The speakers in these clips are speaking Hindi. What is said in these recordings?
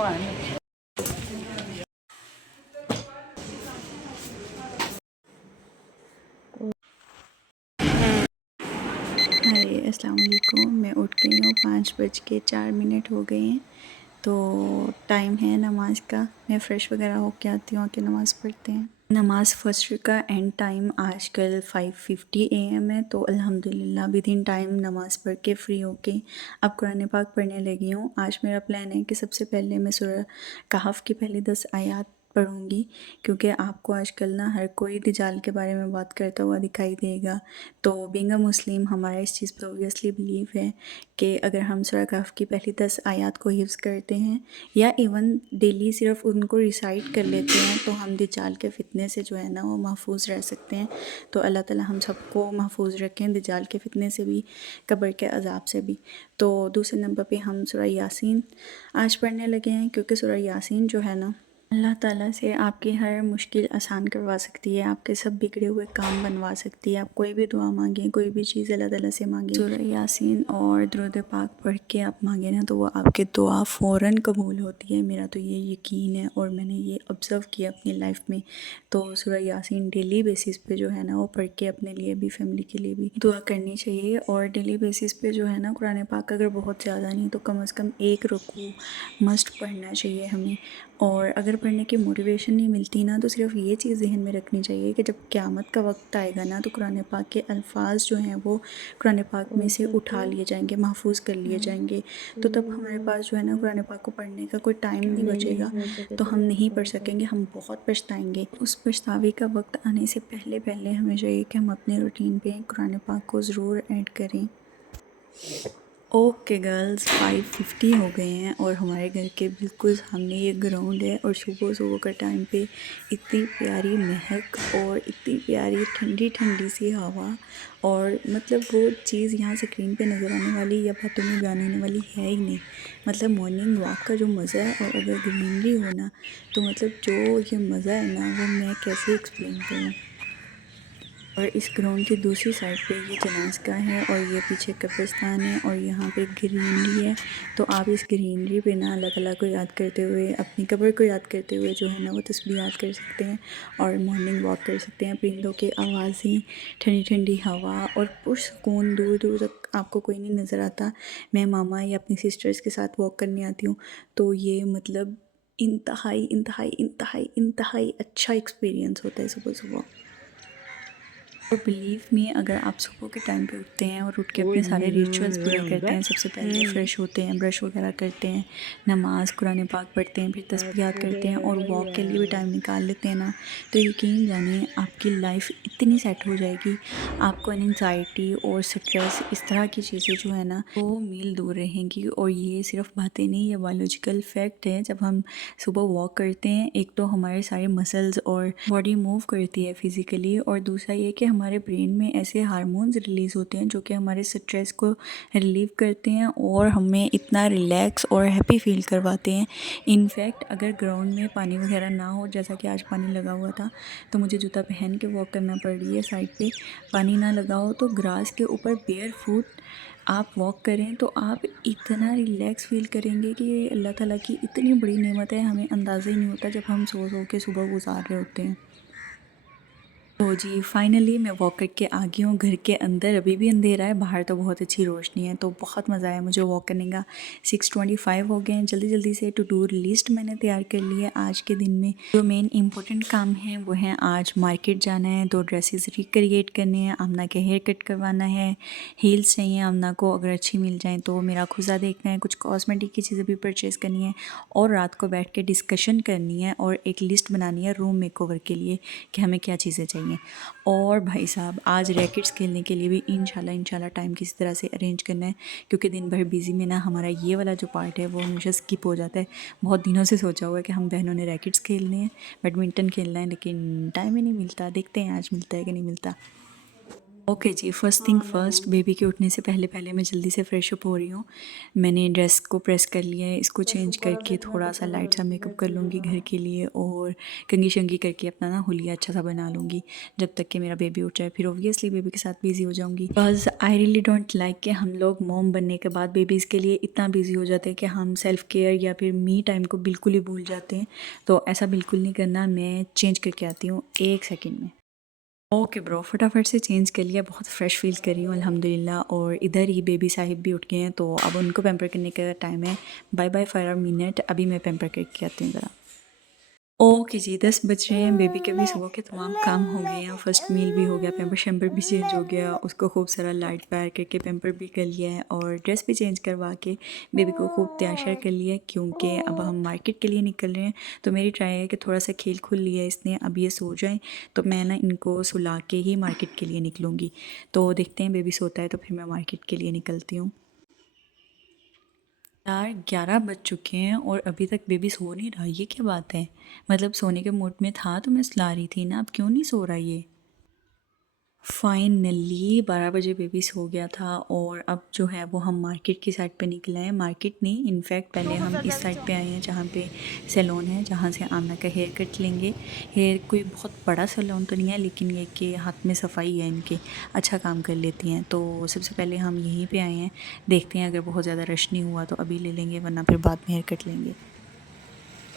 हाय अस्सलाम वालेकुम। मैं उठ गई हूँ, 5:04 हो गए हैं। तो टाइम है नमाज का। मैं फ़्रेश वगैरह होके आती हूँ, आके नमाज़ पढ़ते हैं। नमाज़ फजर का एंड टाइम आजकल 5:50 AM है। तो अल्हम्दुलिल्लाह विद इन टाइम नमाज़ पढ़ के फ़्री होके अब कुरान पाक पढ़ने लगी हूँ। आज मेरा प्लान है कि सबसे पहले मैं सूरह कहफ़ की पहली 10 आयत पढ़ूँगी, क्योंकि आपको आजकल ना हर कोई दज्जाल के बारे में बात करता हुआ दिखाई देगा। तो बीइंग अ मुस्लिम हमारा इस चीज़ पर ऑब्वियसली बिलीव है कि अगर हम सूरह कहफ़ की पहली 10 आयत को हिफ्ज़ करते हैं या इवन डेली सिर्फ उनको रिसाइट कर लेते हैं तो हम दज्जाल के फितने से जो है ना वो महफूज रह सकते हैं। तो अल्लाह ताला हम सबको महफूज रखें दज्जाल के फितने से भी, कब्र के अज़ाब से भी। तो दूसरे नंबर पे हम सूरह यासीन आज पढ़ने लगे हैं, क्योंकि सूरह यासीन जो है ना अल्लाह ताला से आपकी हर मुश्किल आसान करवा सकती है, आपके सब बिगड़े हुए काम बनवा सकती है। आप कोई भी दुआ मांगें, कोई भी चीज़ अल्लाह ताला से मांगें, सूरह यासीन और दुरूद पाक पढ़ के आप मांगें ना तो वो आपकी दुआ फ़ौरन कबूल होती है। मेरा तो ये यकीन है और मैंने ये ऑब्ज़र्व किया अपनी लाइफ में। तो सूरह यासीन डेली बेसिस पे जो है ना वो पढ़ के अपने लिए भी, फैमिली के लिए भी दुआ करनी चाहिए। और डेली बेसिस पे जो है ना कुरान पाक अगर बहुत ज़्यादा नहीं तो कम से कम एक रुकू मस्ट पढ़ना चाहिए हमें। और अगर पढ़ने की मोटिवेशन नहीं मिलती ना तो सिर्फ ये चीज़ ज़हन में रखनी चाहिए कि जब क़यामत का वक्त आएगा ना तो कुरान पाक के अल्फाज जो हैं वो कुरान पाक में से उठा लिए जाएंगे, महफूज कर लिए जाएंगे। तो तब हमारे पास जो है ना कुरान पाक को पढ़ने का कोई टाइम नहीं बचेगा, तो हम नहीं पढ़ सकेंगे, हम बहुत पछताएंगे। उस पछतावे का वक्त आने से पहले पहले हमें चाहिए कि हम अपने रूटीन पे कुरान पाक को ज़रूर ऐड करें। ओके गर्ल्स, 5:50 हो गए हैं और हमारे घर के बिल्कुल सामने ये ग्राउंड है और सुबह सुबह का टाइम पे इतनी प्यारी महक और इतनी प्यारी ठंडी ठंडी सी हवा, और मतलब वो चीज़ यहाँ स्क्रीन पे नज़र आने वाली या बातों में बयान होने वाली है ही नहीं। मतलब मॉर्निंग वॉक का जो मज़ा है, और अगर ग्रीनरी हो ना तो मतलब जो ये मज़ा है ना वो मैं कैसे एक्सप्लेन करूँ। और इस ग्राउंड की दूसरी साइड पे ये जनाज़ का है और ये पीछे कब्रिस्तान है और यहाँ पे ग्रीनरी है। तो आप इस ग्रीनरी पे ना अल्लाह ताला को याद करते हुए, अपनी कब्र को याद करते हुए जो है ना वो तस्बीह याद कर सकते हैं और मॉर्निंग वॉक कर सकते हैं। परिंदों की आवाज़ें, ठंडी ठंडी हवा और पुरसुकून, दूर दूर तक आपको कोई नहीं नज़र आता। मैं मामा या अपनी सिस्टर्स के साथ वॉक करने आती हूँ, तो ये मतलब इंतहाई इंतहाई इंतहाई इंतहाई अच्छा एक्सपीरियंस होता है सुबह सुबह। और बिलीव मी, अगर आप सुबह के टाइम पे उठते हैं और उठ के अपने सारे रिचुअल्स पूरे करते हैं, सबसे पहले फ़्रेश होते हैं, ब्रश वगैरह करते हैं, नमाज़ कुरान पाक पढ़ते हैं, फिर तस्बीहात करते हैं और वॉक के लिए भी टाइम निकाल लेते हैं ना, तो यकीन जानिए आपकी लाइफ इतनी सेट हो जाएगी, आपको एंजाइटी और स्ट्रेस इस तरह की चीज़ें जो है ना वो मील दूर रहेंगी। और ये सिर्फ बातें नहीं, ये बायोलॉजिकल फैक्ट है। जब हम सुबह वॉक करते हैं, एक तो हमारे सारे मसल्स और बॉडी मूव करती है फिज़िकली, और दूसरा ये कि हमारे ब्रेन में ऐसे हार्मोन्स रिलीज़ होते हैं जो कि हमारे स्ट्रेस को रिलीव करते हैं और हमें इतना रिलैक्स और हैप्पी फील करवाते हैं। इनफैक्ट अगर ग्राउंड में पानी वगैरह ना हो, जैसा कि आज पानी लगा हुआ था तो मुझे जूता पहन के वॉक करना पड़ रही है साइड पे, पानी ना लगा हो तो ग्रास के ऊपर बेयर फुट आप वॉक करें तो आप इतना रिलैक्स फील करेंगे कि ये अल्लाह ताला की इतनी बड़ी नेमत है, हमें अंदाज़ा ही नहीं होता जब हम सो सो के सुबह गुजार रहे होते हैं। तो जी फाइनली मैं वॉक करके आ गई हूँ घर के अंदर। अभी भी अंधेरा है, बाहर तो बहुत अच्छी रोशनी है, तो बहुत मज़ा आया मुझे वॉक करने का। 6:25 हो गए हैं। जल्दी जल्दी से टू डू लिस्ट मैंने तैयार कर ली है आज के दिन में। जो मेन इंपॉर्टेंट काम है वो है आज मार्केट जाना है, 2 ड्रेसेस रिक्रिएट करने हैं, आमना के हेयर कट करवाना है, हील्स चाहिए आमना को अगर अच्छी मिल जाए तो, मेरा खुजा देखना है, कुछ कॉस्मेटिक की चीज़ें भी परचेज़ करनी है और रात को बैठ के डिस्कशन करनी है और एक लिस्ट बनानी है रूम मेकओवर के लिए कि हमें क्या चीज़ें चाहिए। और भाई साहब आज रैकेट्स खेलने के लिए भी इंशाल्लाह टाइम किसी तरह से अरेंज करना है, क्योंकि दिन भर बिज़ी में ना हमारा ये वाला जो पार्ट है वो हमेशा स्किप हो जाता है। बहुत दिनों से सोचा हुआ है कि हम बहनों ने रैकेट्स खेलने हैं, बैडमिंटन खेलना है, लेकिन टाइम ही नहीं मिलता। देखते हैं आज मिलता है कि नहीं मिलता। ओके जी, फर्स्ट थिंग फर्स्ट, बेबी के उठने से पहले पहले मैं जल्दी से फ्रेश अप हो रही हूँ। मैंने ड्रेस को प्रेस कर लिया है, इसको चेंज करके थोड़ा सा लाइट सा मेकअप कर लूँगी घर के लिए और कंघी शंघी करके अपना ना हुलिया अच्छा सा बना लूँगी जब तक कि मेरा बेबी उठ जाए। फिर ऑब्वियसली बेबी के साथ बिज़ी हो जाऊँगी। बस आई रियली डोंट लाइक कि हम लोग मॉम बनने के बाद बेबीज़ के लिए इतना बिज़ी हो जाते हैं कि हम सेल्फ केयर या फिर मी टाइम को बिल्कुल ही भूल जाते हैं। तो ऐसा बिल्कुल नहीं करना। मैं चेंज करके आती हूँ 1 सेकंड में। ओके ब्रो, फटाफट से चेंज कर लिया, बहुत फ्रेश फील कर रही हूँ अल्हम्दुलिल्लाह। और इधर ही बेबी साहिब भी उठ गए हैं तो अब उनको पैम्पर करने का टाइम है। Bye bye for a minute, अभी मैं पैम्पर करके आती हूँ ज़रा। ओके जी, 10 बज रहे हैं, बेबी के भी सुबह के तमाम काम हो गए हैं। फर्स्ट मील भी हो गया, पैम्पर शैम्पर भी चेंज हो गया, उसको खूब सारा लाइट पैर करके पैम्पर भी कर लिया है और ड्रेस भी चेंज करवा के बेबी को खूब तैयार श्यार कर लिया है क्योंकि अब हम मार्केट के लिए निकल रहे हैं। तो मेरी ट्राई है कि थोड़ा सा खेल खुल लिया है इसने, अब ये सो जाए तो मैं ना इनको सुला के ही मार्केट के लिए निकलूँगी। तो देखते हैं, बेबी सोता है तो फिर मैं मार्केट के लिए निकलती हूँ। यार 11 बज चुके हैं और अभी तक बेबी सो नहीं रहा, ये क्या बात है? मतलब सोने के मूड में था तो मैं सुला रही थी ना, अब क्यों नहीं सो रहा ये? फाइनली 12 बजे बेबी सो गया था और अब जो है वो हम मार्केट की साइड पे निकले हैं। मार्केट नहीं, इनफैक्ट पहले हम इस साइड पे आए हैं जहाँ पे सैलून है, जहाँ से आमना का हेयर कट लेंगे। हेयर कोई बहुत बड़ा सैलून तो नहीं है लेकिन ये कि हाथ में सफाई है इनके, अच्छा काम कर लेती हैं। तो सबसे पहले हम यहीं पे आए हैं, देखते हैं अगर बहुत ज़्यादा रश नहीं हुआ तो अभी ले लेंगे, वरना फिर बाद में हेयर कट लेंगे।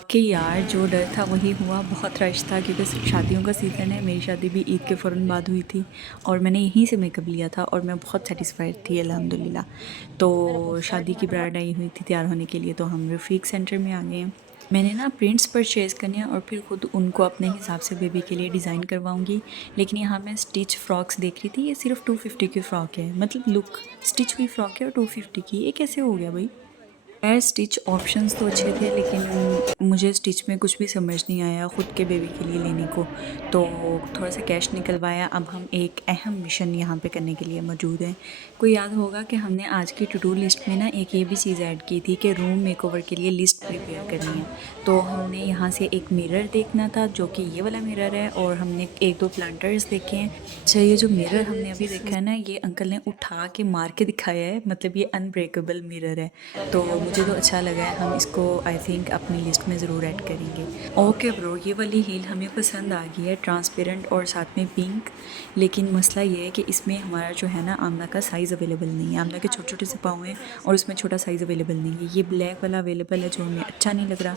कि यार जो डर था वही हुआ, बहुत रश था क्योंकि शादियों का सीज़न है। मेरी शादी भी ईद के फ़ौरन बाद हुई थी और मैंने यहीं से मेकअप लिया था और मैं बहुत सेटिस्फाइड थी अल्हम्दुलिल्लाह। तो शादी की ब्राइड आई हुई थी तैयार होने के लिए, तो हम रफ़ीक सेंटर में आ गए हैं। मैंने ना प्रिंट्स परचेज़ करने हैं और फिर खुद उनको अपने हिसाब से बेबी के लिए डिज़ाइन करवाऊँगी। लेकिन यहाँ मैं स्टिच फ़्रॉक्स देख रही थी, ये सिर्फ 250 की फ़्रॉक है। मतलब लुक, स्टिच हुई फ़्रॉक है और 250 की, ये कैसे हो गया भाई? खैर स्टिच ऑप्शंस तो अच्छे थे लेकिन मुझे स्टिच में कुछ भी समझ नहीं आया ख़ुद के बेबी के लिए लेने को। तो थोड़ा सा कैश निकलवाया। अब हम एक अहम मिशन यहाँ पे करने के लिए मौजूद हैं। को याद होगा कि हमने आज की टू डू लिस्ट में ना एक ये भी चीज़ ऐड की थी कि रूम मेकओवर के लिए लिस्ट प्रिपेयर करनी है। तो हमने यहाँ से एक मिरर देखना था जो कि ये वाला मिरर है और हमने एक दो प्लांटर्स देखे हैं। अच्छा, ये जो मिरर हमने अभी देखा है ना, ये अंकल ने उठा के मार के दिखाया है, मतलब ये अनब्रेकेबल मिरर है। तो मुझे तो अच्छा लगा है, हम इसको आई थिंक अपनी लिस्ट में ज़रूर ऐड करेंगे। ओके ब्रो, ये वाली हील हमें पसंद आ गई है, ट्रांसपेरेंट और साथ में पिंक। लेकिन मसला ये है कि इसमें हमारा जो है ना आमना का साइज़ अवेलेबल नहीं है। आमना के छोटे छोटे से पाँव हैं और उसमें छोटा साइज़ अवेलेबल नहीं है। ये ब्लैक वाला अवेलेबल है जो हमें अच्छा नहीं लग रहा।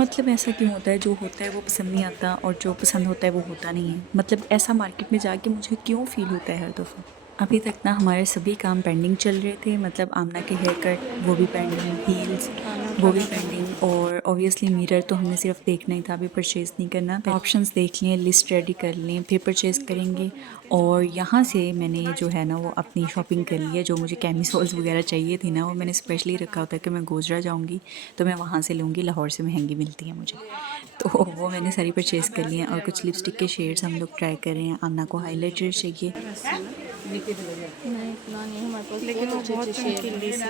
मतलब ऐसा क्यों होता है, जो होता है वो पसंद नहीं आता और जो पसंद होता है वो होता नहीं है। मतलब ऐसा मार्केट में जाके मुझे क्यों फ़ील होता है हर दफ़ा। अभी तक ना हमारे सभी काम पेंडिंग चल रहे थे, मतलब आमना के हेयर कट वो भी पेंडिंग, हील्स वो भी पेंडिंग और ऑब्वियसली मिरर तो हमने सिर्फ देखना ही था, अभी परचेज़ नहीं करना। ऑप्शंस देख लें, लिस्ट रेडी कर लें, फिर परचेज़ करेंगे। और यहाँ से मैंने जो है ना वो अपनी शॉपिंग कर ली है। जो मुझे कैमिसोल्स वगैरह चाहिए थी ना, वो मैंने स्पेशली रखा होता है कि मैं गोजरा जाऊँगी तो मैं वहाँ से लूँगी, लाहौर से महंगी मिलती है मुझे। तो वो मैंने सारी परचेज़ कर ली हैं और कुछ लिपस्टिक के शेड्स हम लोग ट्राई कर रहे हैं। आमना को हाइलाइटर चाहिए। नहीं इतना नहीं, हमारे पास लेकिन बहुत वो अच्छे अच्छे बहुत शेड चमकीली सी है।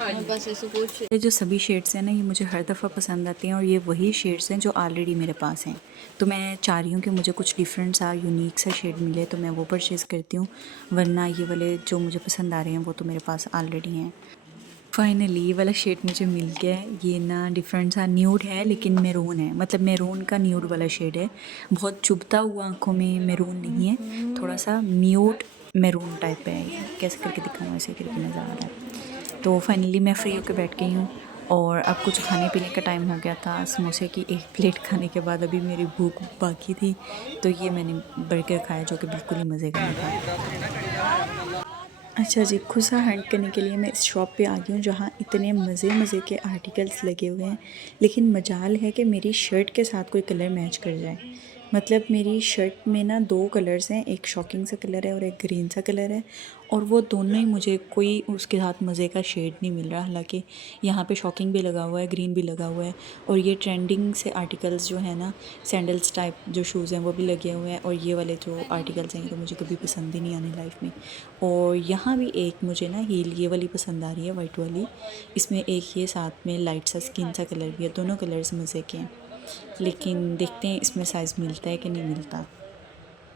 हमारे पास ऐसे कुछ ये जो सभी शेड्स हैं ना, ये मुझे हर दफ़ा पसंद आते हैं और ये वही शेड्स हैं जो ऑलरेडी मेरे पास हैं। तो मैं चाह रही हूँ कि मुझे कुछ डिफरेंट सा यूनिक सा शेड मिले तो मैं वो परचेज़ करती हूँ, वरना ये वाले जो मुझे पसंद आ रहे हैं वो तो मेरे पास ऑलरेडी हैं। फाइनली ये वाला शेड मुझे मिल गया है। ये ना डिफरेंट सा न्यूड है लेकिन मैरून है, मतलब मैरून का न्यूड वाला शेड है। बहुत चुभता हुआ आँखों में मैरून नहीं है, थोड़ा सा म्यूट मैरून टाइप है। ये कैसे करके दिखाऊँ, ऐसे करके नज़र आ रहा है। तो फाइनली मैं फ्री होकर बैठ गई हूँ और अब कुछ खाने पीने का टाइम हो गया था। समोसे की एक प्लेट खाने के बाद अभी मेरी भूख बाकी थी, तो ये मैंने बर्गर खाया जो कि बिल्कुल ही मज़े का नहीं था। अच्छा जी, खुसा हंट करने के लिए मैं इस शॉप पे आ गई हूँ जहाँ इतने मज़े मज़े के आर्टिकल्स लगे हुए हैं। लेकिन मजाल है कि मेरी शर्ट के साथ कोई कलर मैच कर जाए। मतलब मेरी शर्ट में ना 2 कलर्स हैं, एक शॉकिंग सा कलर है और एक ग्रीन सा कलर है और वो दोनों ही मुझे कोई उसके साथ मज़े का शेड नहीं मिल रहा। हालाँकि यहाँ पे शॉकिंग भी लगा हुआ है, ग्रीन भी लगा हुआ है और ये ट्रेंडिंग से आर्टिकल्स जो है ना, सैंडल्स टाइप जो शूज़ हैं वो भी लगे हुए हैं और ये वाले जो आर्टिकल्स हैं ये तो मुझे कभी पसंद ही नहीं आने लाइफ में। और यहाँ भी एक मुझे ना हील ये वाली पसंद आ रही है, वाइट वाली। इसमें एक ये साथ में लाइट सा स्किन सा कलर भी है, दोनों कलर्स मज़े के हैं। लेकिन देखते हैं इसमें साइज़ मिलता है कि नहीं मिलता।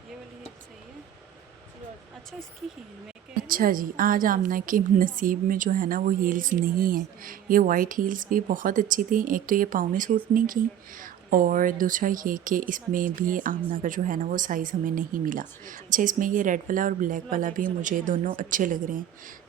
ये वाली हिप सही है। अच्छा जी, आज आमना के नसीब में जो है ना वो हील्स नहीं है। ये वाइट हील्स भी बहुत अच्छी थी। एक तो ये पाँव में सूट नहीं की और दूसरा ये कि इसमें भी आमना का जो है ना वो साइज़ हमें नहीं मिला। अच्छा, इसमें ये रेड वाला और ब्लैक वाला भी मुझे दोनों अच्छे लग रहे हैं।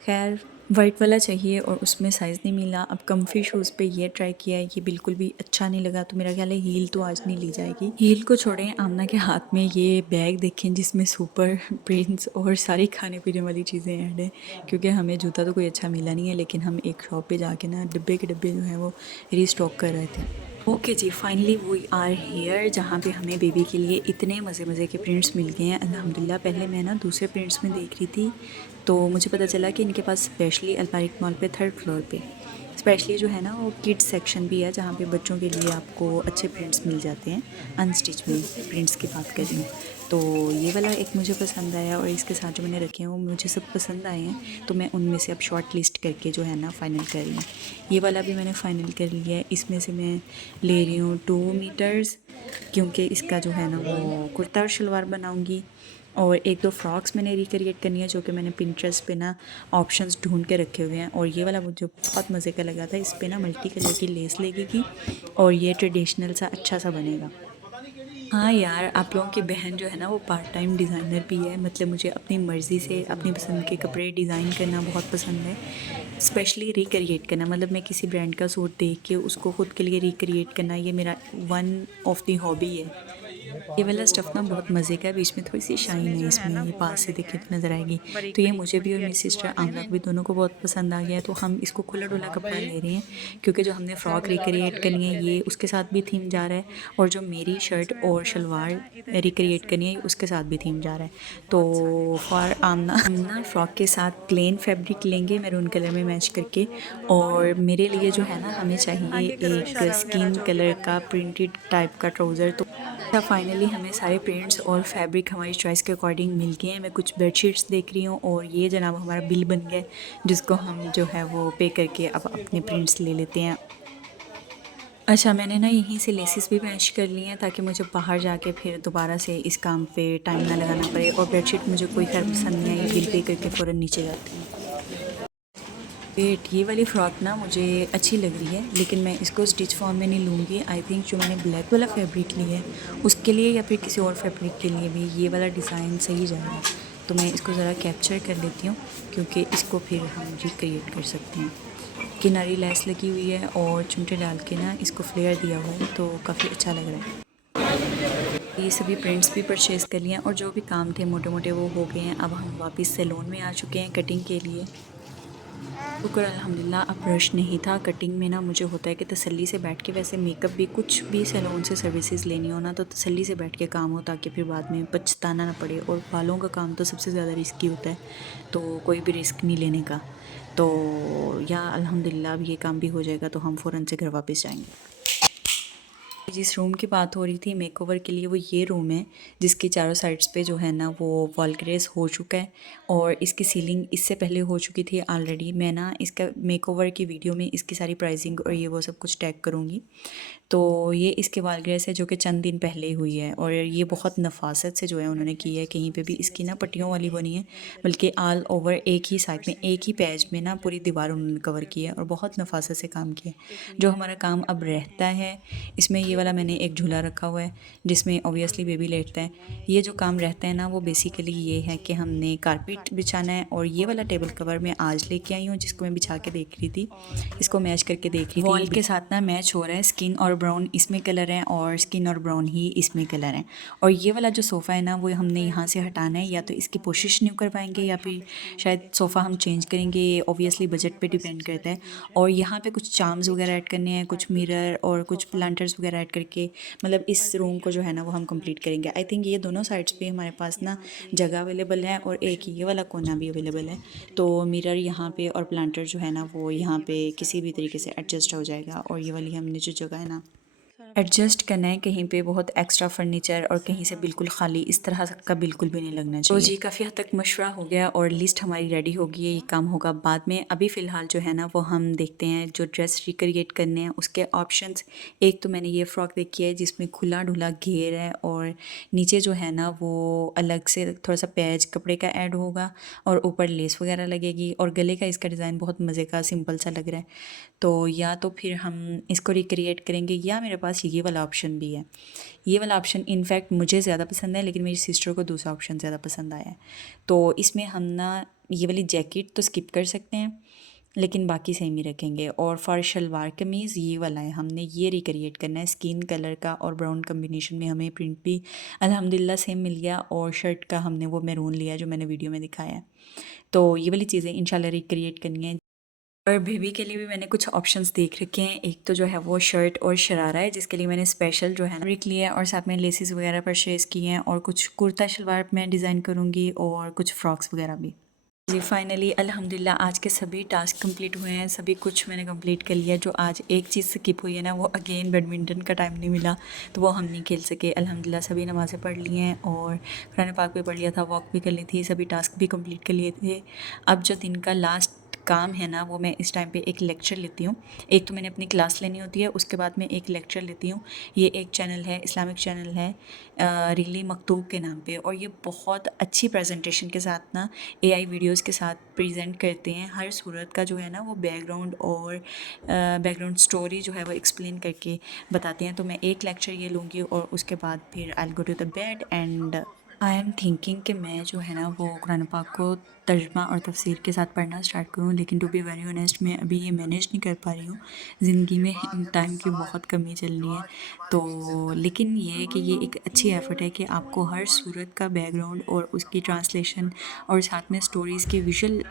खैर, वाइट वाला चाहिए और उसमें साइज़ नहीं मिला। अब कम्फी शूज़ पे ये ट्राई किया है, ये बिल्कुल भी अच्छा नहीं लगा, तो मेरा ख्याल है हील तो आज नहीं ली जाएगी। हील को छोड़ें, आमना के हाथ में ये बैग देखें जिसमें सुपर प्रिंट्स और सारी खाने पीने वाली चीज़ें ऐड हैं। क्योंकि हमें जूता तो कोई अच्छा मिला नहीं है, लेकिन हम एक शॉप पे जाके ना डिब्बे के डिब्बे जो हैं वो रीस्टॉक कर रहे थे। ओके जी, फाइनली वी आर हेयर, जहाँ पे हमें बेबी के लिए इतने मज़े मज़े के प्रिंट्स मिल गए हैं अल्हम्दुलिल्लाह। पहले मैं ना दूसरे प्रिंट्स में देख रही थी, तो मुझे पता चला कि इनके पास स्पेशली अलबारिक मॉल पे 3rd फ्लोर पे स्पेशली जो है ना वो किड्स सेक्शन भी है, जहाँ पे बच्चों के लिए आपको अच्छे प्रिंट्स मिल जाते हैं। अनस्टिच में प्रिंट्स की बात कर रही हूँ, तो ये वाला एक मुझे पसंद आया और इसके साथ जो मैंने रखे हैं वो मुझे सब पसंद आए हैं। तो मैं उनमें से अब शॉर्ट लिस्ट करके जो है ना फ़ाइनल कर रही हूँ। ये वाला भी मैंने फ़ाइनल कर लिया है। इसमें से मैं ले रही हूँ 2 मीटर्स, क्योंकि इसका जो है ना वो कुर्ता और शलवार बनाऊँगी। और एक दो फ्रॉक्स मैंने रिक्रिएट करनी है, जो कि मैंने पिंटरेस्ट पे ना ऑप्शंस ढूंढ के रखे हुए हैं। और ये वाला मुझे बहुत मज़े का लगा था। इस पे ना मल्टी कलर की लेस लगेगी और ये ट्रेडिशनल सा अच्छा सा बनेगा। हाँ यार, आप लोगों की बहन जो है ना वो पार्ट टाइम डिज़ाइनर भी है। मतलब मुझे अपनी मर्ज़ी से अपनी पसंद के कपड़े डिज़ाइन करना बहुत पसंद है, स्पेशली रिक्रिएट करना। मतलब मैं किसी ब्रांड का सूट देख के उसको ख़ुद के लिए रिक्रिएट करना, ये मेरा वन ऑफ द हॉबी है। ये वाला स्टफ़ ना बहुत मज़े का है, बीच में थोड़ी-सी शाइन है इसमें, ये पास से देखें तो नज़र आएगी। तो ये मुझे भी और मेरी सिस्टर आमना को भी दोनों को बहुत पसंद आ गया है, तो हम इसको खुला-डुला कपड़ा ले रहे हैं, क्योंकि जो हमने फ़्रॉक रिक्रिएट करनी है ये उसके साथ भी थीम जा रहा है, और जो मेरी शर्ट और शलवार रिक्रिएट करनी है उसके साथ भी थीम जा रहा है। तो फॉर आमना हम ना फ़्रॉक के साथ प्लेन फैब्रिक लेंगे मैरून कलर में मैच करके, और मेरे लिए जो है ना हमें चाहिए एक स्किन कलर का प्रिंटेड टाइप का ट्राउज़र। तो अच्छा, फाइनली हमें सारे प्रिंट्स और फैब्रिक हमारी चॉइस के अकॉर्डिंग मिल गए हैं। मैं कुछ बेडशीट्स देख रही हूँ और ये जनाब हमारा बिल बन गया है, जिसको हम जो है वो पे करके अब अपने प्रिंट्स ले लेते हैं। अच्छा, मैंने ना यहीं से लेसेस भी मैच कर ली हैं, ताकि मुझे बाहर जाके फिर दोबारा से इस काम पे टाइम ना लगाना पड़े। और बेडशीट मुझे कोई खैर पसंद नहीं आई, बिल पे करके फ़ौरन नीचे जाती हूँ। वेट, ये वाली फ़्रॉक ना मुझे अच्छी लग रही है, लेकिन मैं इसको स्टिच फॉर्म में नहीं लूँगी। आई थिंक जो मैंने ब्लैक वाला फैब्रिक लिया है उसके लिए, या फिर किसी और फैब्रिक के लिए भी ये वाला डिज़ाइन सही जाएगा। तो मैं इसको ज़रा कैप्चर कर लेती हूँ, क्योंकि इसको फिर हम रिक्रिएट कर सकते हैं। किनारी लेस लगी हुई है और चुनटे डाल के ना इसको फ्लेयर दिया हुआ है, तो काफ़ी अच्छा लग रहा है। ये सभी प्रिंट्स भी परचेज़ कर लिए हैं और जो भी काम थे मोटे मोटे वो हो गए हैं। अब हम वापस सैलून में आ चुके हैं कटिंग के लिए। शुक्र अल्हम्दुलिल्लाह, अब रश नहीं था। कटिंग में ना मुझे होता है कि तसल्ली से बैठ के, वैसे मेकअप भी कुछ भी सैलून से सर्विसेज लेनी हो ना तो तसल्ली से बैठ के काम हो, ताकि फिर बाद में पछताना ना पड़े। और बालों का काम तो सबसे ज़्यादा रिस्की होता है, तो कोई भी रिस्क नहीं लेने का। तो या अल्हम्दुलिल्लाह अब ये काम भी हो जाएगा, तो हम फ़ौरन से घर वापस जाएंगे। जिस रूम की बात हो रही थी मेकओवर के लिए, वो ये रूम है जिसकी चारों साइड्स पे जो है ना वो वॉल ग्रेस हो चुका है, और इसकी सीलिंग इससे पहले हो चुकी थी ऑलरेडी। मैं ना इसका मेकओवर की वीडियो में इसकी सारी प्राइसिंग और ये वो सब कुछ टैग करूँगी। तो ये इसके वॉल ग्रेस है जो कि चंद दिन पहले हुई है, और ये बहुत नफासत से जो है उन्होंने की है। कहीं पे भी इसकी ना पट्टियों वाली बनी है, बल्कि ऑल ओवर एक ही साइड में एक ही पेज में ना पूरी दीवार उन्होंने कवर की है, और बहुत नफासत से काम किया है। जो हमारा काम अब रहता है इसमें, ये वाला मैंने एक झूला रखा हुआ है जिसमें ऑब्वियसली बेबी लेटता है। ये जो काम रहता है ना वो बेसिकली ये है कि हमने कारपेट बिछाना है, और ये वाला टेबल कवर मैं आज लेके आई हूँ, जिसको मैं बिछा के देख रही थी, इसको मैच करके देख रही थी। वॉल के साथ ना मैच हो रहा है, स्किन और ब्राउन इसमें कलर है और स्किन और ब्राउन ही इसमें कलर है। और ये वाला जो सोफ़ा है ना वो हमने यहाँ से हटाना है, या तो इसकी पोशिश न्यू करवाएंगे या फिर शायद सोफ़ा हम चेंज करेंगे, ये ऑब्वियसली बजट पे डिपेंड करता है। और यहाँ पे कुछ चार्म्स वगैरह ऐड करने हैं, कुछ मिरर और कुछ प्लांटर्स वगैरह ऐड करके, मतलब इस रूम को जो है ना वो हम कंप्लीट करेंगे। आई थिंक ये दोनों साइड्स पे हमारे पास ना जगह अवेलेबल है, और एक ये वाला कोना भी अवेलेबल है। तो मिरर यहाँ पे और प्लांटर जो है ना वो यहाँ पे किसी भी तरीके से एडजस्ट हो जाएगा। और ये वाली हमने जो जगह है ना एडजस्ट करना है, कहीं पे बहुत एक्स्ट्रा फर्नीचर और कहीं से बिल्कुल खाली, इस तरह का बिल्कुल भी नहीं लगना चाहिए। तो जी काफ़ी हद तक मशवरा हो गया और लिस्ट हमारी रेडी होगी, ये काम होगा बाद में। अभी फ़िलहाल जो है ना वो हम देखते हैं जो ड्रेस रिक्रिएट करने हैं उसके ऑप्शंस। एक तो मैंने ये फ़्रॉक देखी है जिसमें खुला ढुला घेर है और नीचे जो है ना वो अलग से थोड़ा सा पैच कपड़े का ऐड होगा और ऊपर लेस वगैरह लगेगी और गले का इसका डिज़ाइन बहुत मज़े का सिंपल सा लग रहा है। तो या तो फिर हम इसको रिक्रिएट करेंगे या मेरे पास ये वाला ऑप्शन भी है। ये वाला ऑप्शन इनफैक्ट मुझे ज़्यादा पसंद है लेकिन मेरी सिस्टर को दूसरा ऑप्शन ज़्यादा पसंद आया है। तो इसमें हम ना ये वाली जैकेट तो स्किप कर सकते हैं लेकिन बाकी सेम ही रखेंगे। और फॉर शलवार कमीज़ ये वाला है, हमने ये रिक्रिएट करना है। स्किन कलर का और ब्राउन कम्बिनेशन में हमें प्रिंट भी अल्हम्दुलिल्लाह सेम मिल गया और शर्ट का हमने वो मैरून लिया जो मैंने वीडियो में दिखाया है। तो ये वाली चीज़ें इंशाल्लाह रिक्रिएट करनी है। और बेबी के लिए भी मैंने कुछ ऑप्शंस देख रखे हैं। एक तो जो है वो शर्ट और शरारा है जिसके लिए मैंने स्पेशल जो है ना ब्रिक लिया है और साथ में लेसिस वगैरह परचेज़ किए हैं और कुछ कुर्ता शलवार मैं डिज़ाइन करूँगी और कुछ फ्रॉक्स वगैरह भी। जी फाइनली अल्हम्दुलिल्लाह आज के सभी टास्क कंप्लीट हुए हैं, सभी कुछ मैंने कंप्लीट कर लिया। जो आज एक चीज़ स्किप हुई है ना वो अगेन बैडमिंटन का टाइम नहीं मिला तो वो हम नहीं खेल सके। अल्हम्दुलिल्लाह सभी नमाज़ें पढ़ ली हैं और कुरान पाक भी पढ़ लिया था, वॉक भी कर ली थी, सभी टास्क भी कंप्लीट कर लिए थे। अब जो दिन का लास्ट काम है ना वो मैं इस टाइम पे एक लेक्चर लेती हूँ। एक तो मैंने अपनी क्लास लेनी होती है, उसके बाद मैं एक लेक्चर लेती हूँ। ये एक चैनल है, इस्लामिक चैनल है रिली मकतूब के नाम पे और ये बहुत अच्छी प्रेजेंटेशन के साथ ना एआई वीडियोस के साथ प्रेजेंट करते हैं। हर सूरत का जो है ना वो बैकग्राउंड और बैकग्राउंड स्टोरी जो है वो एक्सप्लेन करके बताते हैं। तो मैं एक लेक्चर ये लूँगी और उसके बाद फिर I will go to the bed and I am thinking कि मैं जो है ना वो कुरान पाक को तर्जमा और तफसीर के साथ पढ़ना स्टार्ट करूँ। लेकिन टू बी वेरी ऑनेस्ट मैं अभी ये मैनेज नहीं कर पा रही हूँ, ज़िंदगी में टाइम की बहुत कमी चल रही है। तो लेकिन ये है कि ये एक अच्छी एफ़र्ट है कि आपको हर सूरत का बैकग्राउंड और उसकी ट्रांसलेशन और साथ में स्टोरीज़ की विजुअल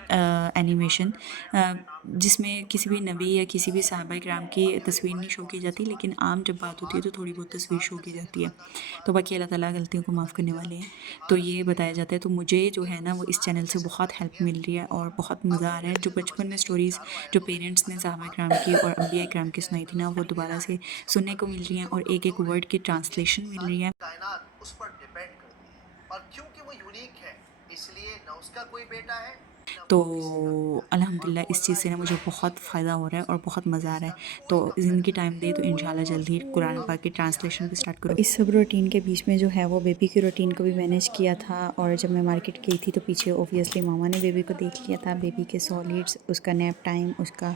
एनिमेशन, जिसमें किसी भी नबी या किसी भी सहाबा किराम की तस्वीर नहीं शो की जाती लेकिन आम जब बात होती है तो थोड़ी बहुत तस्वीर शो की जाती है। तो बाकी अल्लाह ताला गलतियों को माफ़ करने वाले हैं। तो ये बताया जाता है। तो मुझे जो है ना वो इस चैनल से बहुत हेल्प मिल रही है और बहुत मज़ा आ रहा है। जो बचपन में स्टोरीज़ जो पेरेंट्स ने सहाबा किराम की और अंबिया किराम की सुनाई थी ना वो दोबारा से सुनने को मिल रही हैं और एक एक वर्ड की ट्रांसलेशन मिल रही है। कायनात उस पर डिपेंड करती है और क्योंकि वो यूनिक है इसलिए न उसका कोई बेटा है न तो वो किसी का बेटा। अल्हम्दुलिल्लाह इस चीज़ से ना मुझे बहुत फ़ायदा हो रहा है और बहुत मज़ा आ रहा है। तो ज़िंदगी टाइम दे तो इंशाल्लाह जल्द ही कुरान पाक की ट्रांसलेशन भी स्टार्ट करूँ। इस सब रूटीन के बीच में जो है वो बेबी की रूटीन को भी मैनेज किया था और जब मैं मार्केट गई थी तो पीछे ऑब्वियसली मामा ने बेबी को देख लिया था। बेबी के सॉलिड्स, उसका नैप टाइम, उसका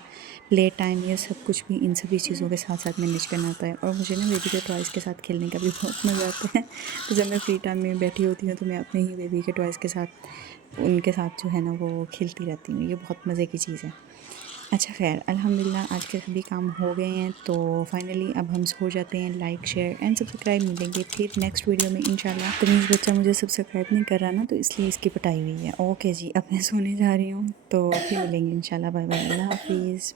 प्ले टाइम, ये सब कुछ भी इन सभी चीज़ों के साथ साथ मैनेज करना होता है। और मुझे ना बेबी के टॉयज़ के साथ खेलने का भी बहुत मज़ा आता है। तो जब मैं फ्री टाइम में बैठी होती हूँ तो मैं अपने ही बेबी के टॉयज़ के साथ उनके साथ जो है ना वो खेलती रहती हूँ। ये बहुत मज़े की चीज़ है। अच्छा ख़ैर अल्हम्दुलिल्लाह आज के सभी काम हो गए हैं तो फाइनली अब हम सो जाते हैं। लाइक, शेयर एंड सब्सक्राइब मिलेंगे फिर नेक्स्ट वीडियो में इंशाल्लाह। तमीज़ बच्चा मुझे सब्सक्राइब नहीं कर रहा ना तो इसलिए इसकी पिटाई हुई है। ओके जी अब मैं सोने जा रही हूँ तो फिर मिलेंगे इंशाल्लाह। बाय बाय, अल्लाह हाफ़िज़।